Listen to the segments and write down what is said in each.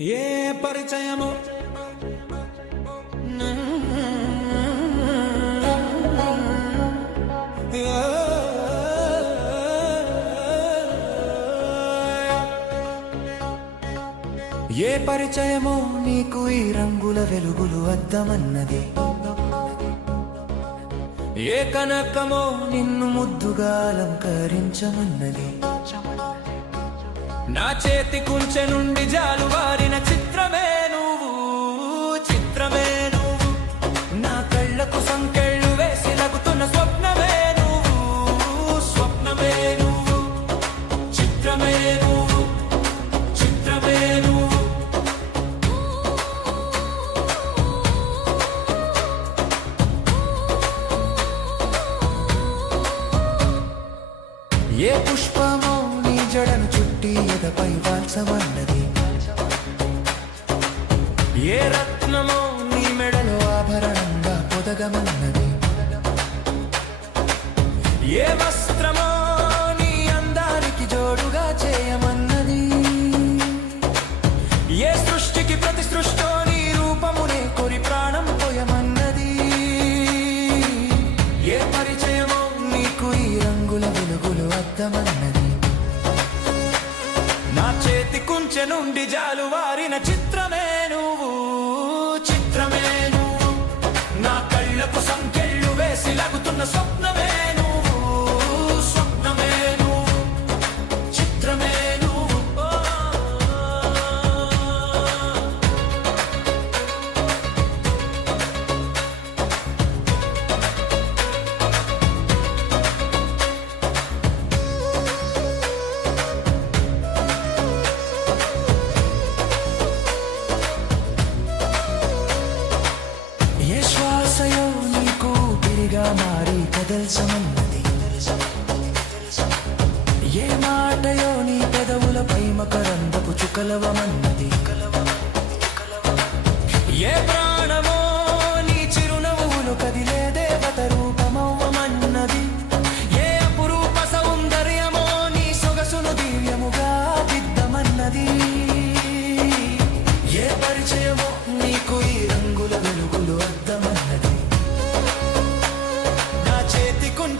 ఏ పరిచయము? ఏ పరిచయమో? నీకు ఈ రంగుల వెలుగులు అద్దమన్నది ఏ కనకమో? నిన్ను ముద్దుగా అలంకరించమన్నది. నా చేతి కుంచె నుండి జాలువారిన చిత్రమే నువ్వు చిత్రమే నువ్వు. నా కళ్ళకు సంకెళ్ళు వేసి లగుతున్న స్వప్నమే నువ్వు స్వప్నమే నువ్వు. చిత్రమే నువ్వు చిత్రమే నువ్వు. ఏ పుష్పమో నీ జడను చుట్టి ఎదపై వాల్సమన్నది ఏ రత్నమో నీ మెడలో ఆభరణంగా పొదగమన్నది. ఏ వస్త్రమో నీ అందానికి జోడుగా చేయమన్నది. ఏ సృష్టికి ప్రతి సృష్టో నీ రూపమునే కొరి ప్రాణం పోయమన్నది. ఏ పరిచయమో నీకు ఈ రంగుల వెలుగులు అద్దమన్నది చేతి నుండి జాలు వారిన చిత్రమే నువ్వు చిత్రమే నువ్వు. నా కళ్ళకు సంకెళ్ళు వేసి లాగుతున్న స్వప్నం పిరిగా మారి కదల్చమన్నది ఏ మాటయో నీ పెదవులపై మకరందపు చుకలవమన్నది. ఏ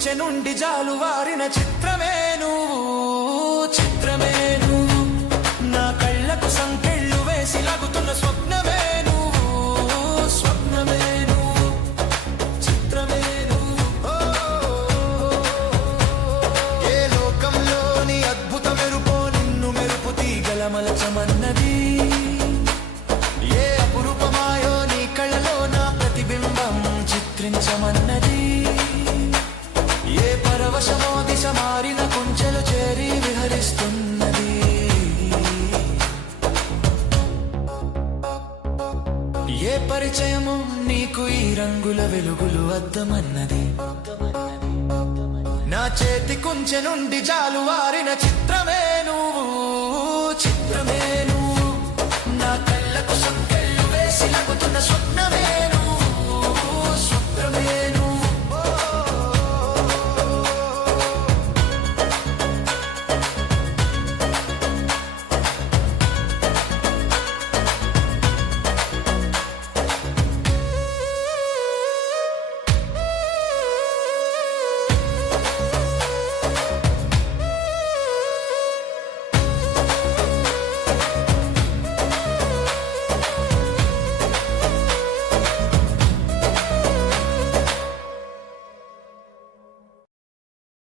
చేతి కుంచె నుండి జాలువారిన చిత్రమే నువ్వు చిత్రమే నువ్వు. నా కళ్ళకు సంకెళ్ళు వేసి లాగుతున్న స్వప్నమే నువ్వు స్వప్నమే నువ్వు చిత్రమే నువ్వు. ఏ లోకంలోని అద్భుత మెరుపో నిన్ను మెరుపు తీగల మలచమన్నది. ఏ అపురూపమాయో నీ కళ్ళలో నా ప్రతిబింబం చిత్రించమన్నది. ఏ పరిచయము నీకు ఈ రంగుల వెలుగులు అద్దమన్నది నా చేతి కుంచె నుండి జాలు వారిన చిత్రమే నువ్వు.